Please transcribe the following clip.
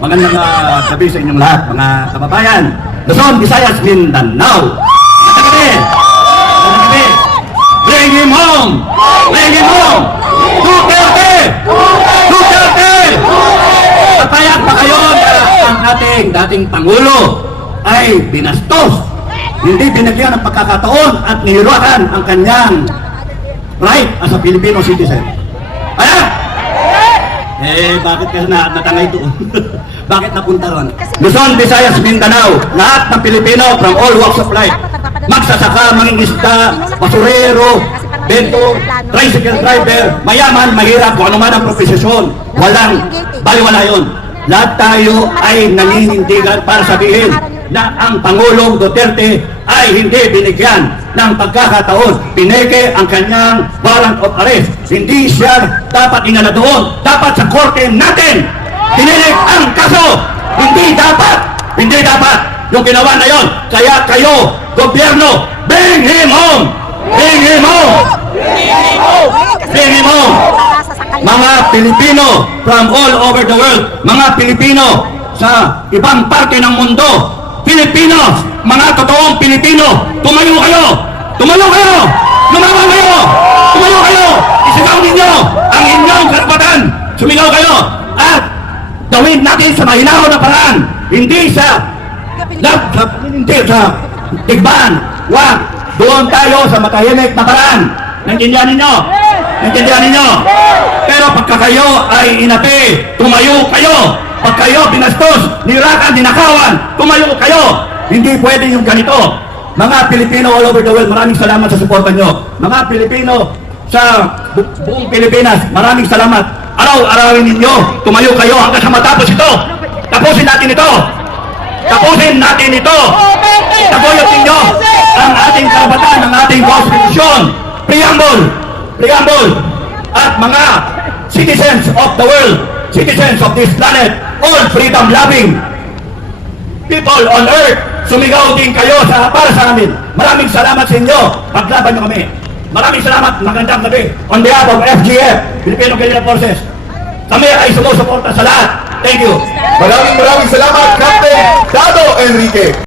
Magandang gabi sa inyong lahat, mga kababayan. Luzon, Visayas, Mindanao. Magandang gabi. Bring him home! Bring him home! Duterte! Duterte! Papayag pa kayo na ang ating dating Pangulo ay binastos. Hindi binagyan ng pagkakataon at nihirakan ang kanyang right as a Filipino citizen. Bakit kasi natangay ito? Bakit napunta ron? Luzon, Visayas, Mindanao, lahat ng Pilipino from all walks of life, magsasaka, mangingisda, basurero, bento, tricycle driver, mayaman, mahirap, kung ano man ang profesyon, walang baliwala yun. Lahat tayo ay naninindigan para sabihin na ang Pangulong Duterte ay hindi binigyan ng pagkakataon. Pineke ang kanyang warrant of arrest. Hindi siya dapat inala doon. Dapat sa korte natin pinilik ang kaso. Hindi dapat yung ginawa na yon. Kaya kayo, gobyerno, bring him home! Bring him home! Bring him home! Mga Pilipino from all over the world, mga Pilipino sa ibang parte ng mundo, Pilipinos, mga totoong Pilipino, tumayo kayo! Tumayo kayo! Lumawan kayo! Tumayo kayo! Isigaw ninyo ang inyong karapatan! Sumigaw kayo! At gawin natin sa mahinaw na paraan! Hindi sa tigban! Wag! Doon tayo sa matahimik na paraan! Naintindihan ninyo? Naintindihan ninyo? Pero pagka kayo ay inapi, tumayo kayo! Pag kayo binastos, nirakan, dinakawan, tumayo kayo! Hindi pwede yung ganito. Mga Pilipino all over the world, maraming salamat sa suporta nyo. Mga Pilipino sa buong Pilipinas, maraming salamat. Araw-arawin ninyo, tumayo kayo hanggang sa matapos ito. Tapusin natin ito. Tapusin natin ito. Tapusin ninyo ang ating karapatan, ang ating Constitution, preamble, at mga citizens of the world, citizens of this planet, all freedom-loving people on earth, sumigaw din kayo para sa amin. Maraming salamat sa inyo. Paglaban nyo kami. Maraming salamat. Magandang gabi. On behalf of FGF, Filipino Guerrilla Forces, kami ay sumusuporta sa lahat. Thank you. Maraming salamat, Captain Dado Enrique.